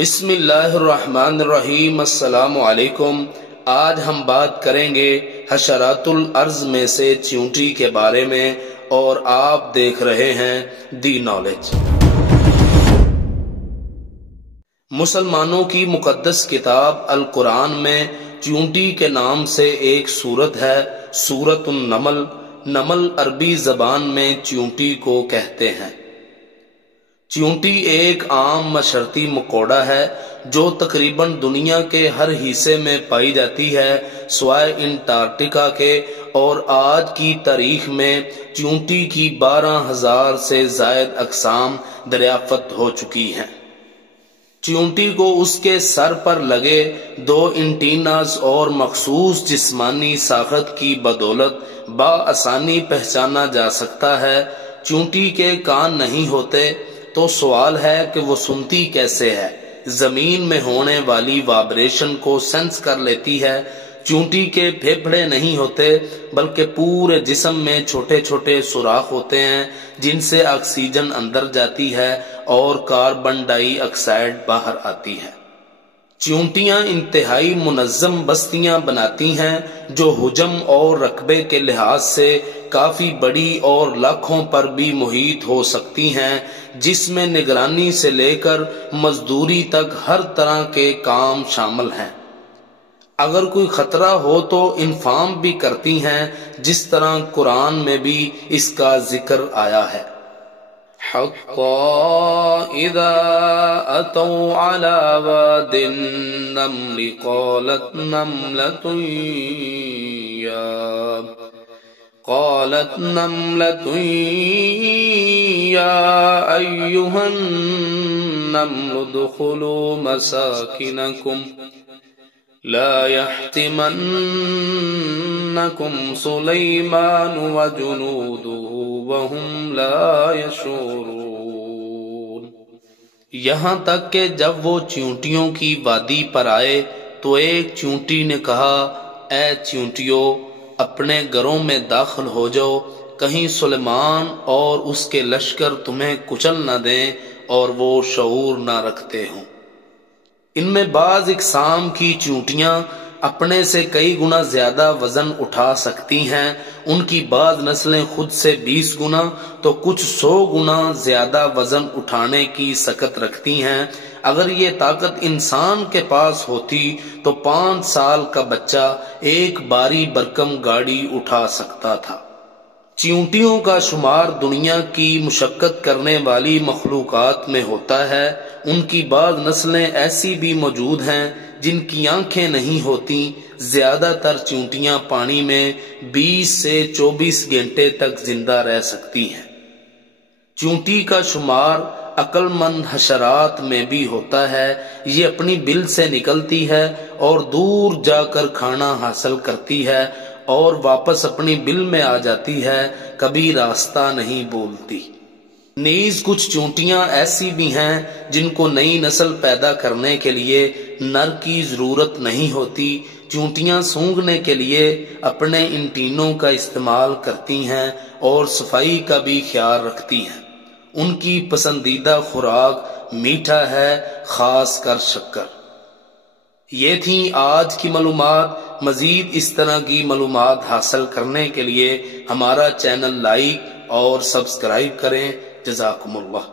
بسم اللہ الرحمن الرحیم۔ السلام علیکم۔ آج ہم بات کریں گے حشرات الارض میں سے چیونٹی کے بارے میں، اور آپ دیکھ رہے ہیں دی نالج۔ مسلمانوں کی مقدس کتاب القرآن میں چیونٹی کے نام سے ایک سورت ہے، سورۃ النمل۔ نمل عربی زبان میں چیونٹی کو کہتے ہیں۔ چیونٹی ایک عام مشرتی مکوڑا ہے جو تقریباً دنیا کے ہر حصے میں پائی جاتی ہے سوائے انٹارکٹیکا کے، اور آج کی تاریخ میں چیونٹی کی 12,000 سے زائد اقسام دریافت ہو چکی ہیں۔ چیونٹی کو اس کے سر پر لگے 2 اینٹیناز اور مخصوص جسمانی ساخت کی بدولت بآسانی پہچانا جا سکتا ہے۔ چیونٹی کے کان نہیں ہوتے تو سوال ہے کہ وہ سنتی کیسے ہے؟ زمین میں ہونے والی وائبریشن کو سینس کر لیتی ہے۔ چیونٹی کے پھیپھڑے نہیں ہوتے بلکہ پورے جسم میں چھوٹے چھوٹے سوراخ ہوتے ہیں جن سے آکسیجن اندر جاتی ہے اور کاربن ڈائی آکسائیڈ باہر آتی ہے۔ چیونٹیاں انتہائی منظم بستیاں بناتی ہیں جو حجم اور رقبے کے لحاظ سے کافی بڑی اور لاکھوں پر بھی محیط ہو سکتی ہیں، جس میں نگرانی سے لے کر مزدوری تک ہر طرح کے کام شامل ہیں۔ اگر کوئی خطرہ ہو تو انفارم بھی کرتی ہیں، جس طرح قرآن میں بھی اس کا ذکر آیا ہے۔ حَتَّى إِذَا أَتَوْا عَلَى وَادِ النَّمْلِ قَالَتْ نَمْلَةٌ يَا أَيُّهَا النَّمْلُ ادْخُلُوا مَسَاكِنَكُمْ لا يحطمنكم سليمان وجنوده وهم لا يشعرون۔ یہاں تک کہ جب وہ چیونٹیوں کی وادی پر آئے تو ایک چیونٹی نے کہا، اے چیونٹیوں، اپنے گھروں میں داخل ہو جاؤ، کہیں سلیمان اور اس کے لشکر تمہیں کچل نہ دیں اور وہ شعور نہ رکھتے ہوں۔ ان میں بعض اقسام کی چیونٹیاں اپنے سے کئی گنا زیادہ وزن اٹھا سکتی ہیں۔ ان کی بعض نسلیں خود سے 20 گنا تو کچھ 100 گنا زیادہ وزن اٹھانے کی سکت رکھتی ہیں۔ اگر یہ طاقت انسان کے پاس ہوتی تو 5 سال کا بچہ ایک باری برکم گاڑی اٹھا سکتا تھا۔ چیونٹیوں کا شمار دنیا کی مشقت کرنے والی مخلوقات میں ہوتا ہے۔ ان کی بعض نسلیں ایسی بھی موجود ہیں جن کی آنکھیں نہیں ہوتی۔ زیادہ تر چیونٹیاں پانی میں 20 سے 24 گھنٹے تک زندہ رہ سکتی ہیں۔ چیونٹی کا شمار عقل مند حشرات میں بھی ہوتا ہے۔ یہ اپنی بل سے نکلتی ہے اور دور جا کر کھانا حاصل کرتی ہے اور واپس اپنی بل میں آ جاتی ہے، کبھی راستہ نہیں بولتی۔ نیز کچھ چیونٹیاں ایسی بھی ہیں جن کو نئی نسل پیدا کرنے کے لیے نر کی ضرورت نہیں ہوتی۔ چیونٹیاں سونگھنے کے لیے اپنے اینٹینوں کا استعمال کرتی ہیں اور صفائی کا بھی خیال رکھتی ہیں۔ ان کی پسندیدہ خوراک میٹھا ہے، خاص کر شکر۔ یہ تھیں آج کی معلومات۔ مزید اس طرح کی معلومات حاصل کرنے کے لیے ہمارا چینل لائک اور سبسکرائب کریں۔ جزاکم اللہ۔